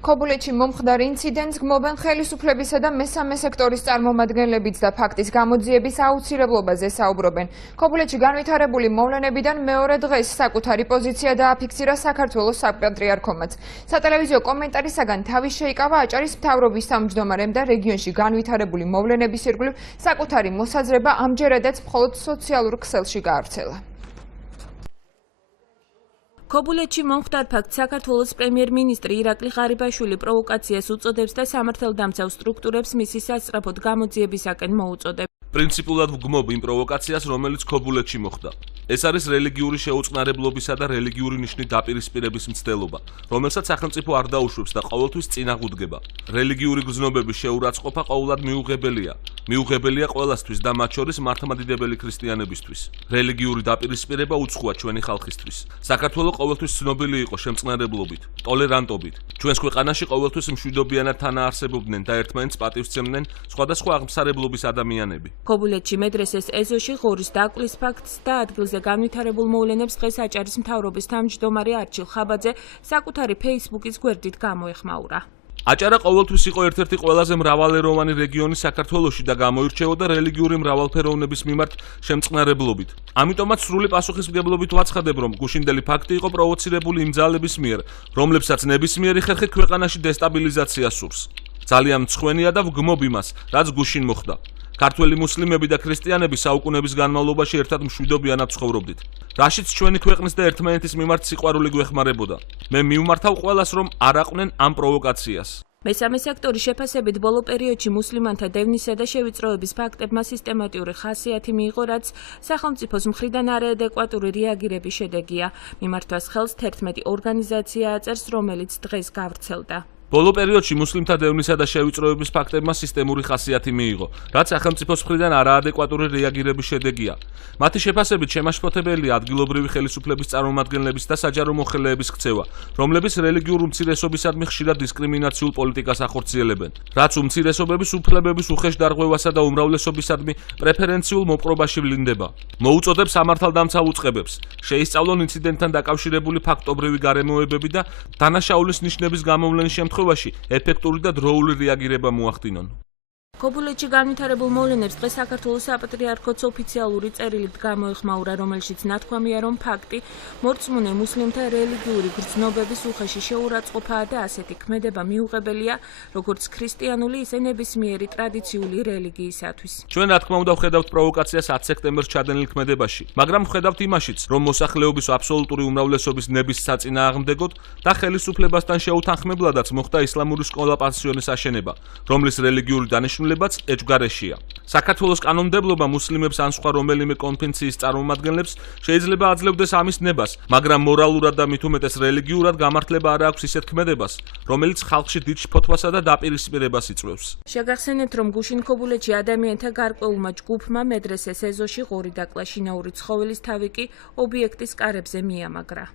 ქობულეთში მომხდარ ინციდენტს გმობენ ხელისუფლებისა და მესამე სექტორის წარმომადგენლებიც და ფაქტის გამოძიების აუცილებლობაზე საუბრობენ. ქობულეთში განვითარებული მოვლენებიდან მეორე დღეს საკუთარი პოზიცია დააფიქსირა საქართველოს საპატრიარქომაც. სატელევიზიო კომენტარისაგან თავის შეიკავა აჭარის მთავრობის თავმჯდომარემ და რეგიონში განვითარებული მოვლენების ირგვლივ საკუთარი მოსაზრება ამჯერადაც მხოლოდ სოციალურ ქსელში გაავრცელა. ქობულეთში მომხდარ ფაქტს საქართველოს პრემიერ-მინისტრი ირაკლი ღარიბაშვილი პროვოკაციას უწოდებს და სამართალდამცავ სტრუქტურებს მისი სასწრაფოდ გამოძიებისაკენ მოუწოდებს. პრინციპულად ვგმობ იმ პროვოკაციას, რომელიც ქობულეთში მოხდა. ეს არის რელიგიური შეუწყნარებლობისა და რელიგიური ნიშნით დაპირისპირების მცდელობა, რომელსაც სახელმწიფო არ დაუშვებს და ყოველთვის წინ აღუდგება. რელიგიური გრძნობების შეურაცხყოფა ყოველად მიუღებელია. მიუღებელია ყველასთვის და მათ შორის მართლმადიდებელი ქრისტიანებისთვის. რელიგიური დაპირისპირება უცხოა ჩვენი ხალხისთვის. საქართველო ყოველთვის ცნობილი იყო შემწყნარებლობით, ტოლერანტობით. ჩვენს ქვეყანაში ყოველთვის მშვიდობიანად თანაარსებობდნენ და ერთმანეთს პატივსცემდნენ სხვადასხვა აღმსარებლობის ადამიანები. ქობულეთში მედრესეს ეზოში ღორის დაკლის ფაქტს და ადგილზე განვითარებულ მოვლენებს დღეს აჭარის მთავრობის თავმჯდომარე არჩილ ხაბაძე საკუთარი ფეისბუქის გვერდით გამოეხმაურა. აჭარა ყოველთვის იყო ერთ-ერთი ყველაზე მრავალეროვანი რეგიონი საქართველოში და გამოირჩეოდა რელიგიური მრავალფეროვნების მიმართ შემწყნარებლობით. ამიტომაც სრული პასუხისმგებლობით ვაცხადებ, რომ გუშინდელი ფაქტი იყო პროვოცირებული იმ ძალების მიერ, რომლებსაც ნებისმიერი ხერხით ქვეყანაში დესტაბილიზაცია სურს. ძალიან მცხვენია და ვგმობ იმას, რაც გუშინ მოხდა. ქართველი მუსლიმები და ქრისტიანები საუკუნეების განმავლობაში ერთად მშვიდობიანად ცხოვრობდით. რაშიც ჩვენი ქვეყნის და ერთმანეთის მიმართ სიყვარული გვეხმარებოდა. მე მივმართავ ყველას, რომ არ აყვნენ ამ პროვოკაციას. მესამე სექტორის შეფასებით ბოლო პერიოდში მუსლიმანთა დევნისა და შევიწროების ფაქტებმა სისტემატიური ხასიათი მიიღო, რაც სახელმწიფოს მხრიდან არაადეკვატური რეაგირების შედეგია. მიმართვას ხელს 11 ორგანიზაცია აწერს, რომელიც დღეს გავრცელდა. ბოლო პერიოდში მუსლიმთა დევნისა და შევიწროების ფაქტებმა სისტემური ხასიათი მიიღო, რაც სახელმწიფოს მხრიდან არაადეკვატური რეაგირების შედეგია. მათი შეფასებით შემაშფოთებელია ადგილობრივი ხელისუფლების წარმომადგენლების და საჯარო მოხელეების ქცევა, რომლებიც რელიგიურ უმცირესობისადმი ხშირად დისკრიმინაციულ პოლიტიკას ახორციელებენ, რაც უმცირესობების უფლებების უხეშ დარღვევასა და უმრავლესობისადმი პრეფერენციულ მოპყრობაში ვლინდება. მოუწოდებს სამართალდამცავ უწყებებს შეისწავლონ ინციდენტთან დაკავშირებული ფაქტობრივი გარემოებები და დანაშაულის ნიშნების გამოვლენის შემთხვევაში ეფექტური და დროული რეაგირება მოახდინონ. ქობულეთში განვითარებულ მოვლენებს დღეს საქართველოს საპატრიარქოს ოფიციალური წერილით გამოეხმაურა, რომელშიც ნათქვამია, რომ ფაქტი მორწმუნე მუსლიმთა რელიგიური გრძნობების უხეში შეურაცხყოფაა და ასეთი ქმედება მიუღებელია როგორც ქრისტიანული, ისე ნებისმიერი ტრადიციული რელიგიისათვის. ჩვენ რა თქმა უნდა ვხედავთ პროვოკაციას 10 სექტემბერს ჩადენილ ქმედებაში, მაგრამ ვხედავთ იმაშიც, რომ მოსახლეობის აბსოლუტური უმრავლესობის ნების საწინააღმდეგოდ და ხელისუფლებასთან შეუთანხმებლადაც მოხდა ისლამური სკოლა პანსიონის აშენება, რომლის რელიგიური დანიშნულება ეჭვგარეშია. საქართველოს კანონმდებლობა მუსლიმებს ან სხვა რომელიმე კონფესიის წარმომადგენლებს შეიძლება აძლევდეს ამის ნებას, მაგრამ მორალურად და მით უმეტეს რელიგიურად გამართლება არ აქვს ისეთ ქმედებას, რომელიც ხალხში დიდ შფოთვასა და დაპირისპირებას იწვევს. შეგახსენებთ, რომ გუშინ ქობულეთში ადამიანთა გარკვეულმა ჯგუფმა მედრესეს ეზოში ღორი დაკლა, შინაური ცხოველის თავი კი ობიექტის კარებზე მიამაგრა.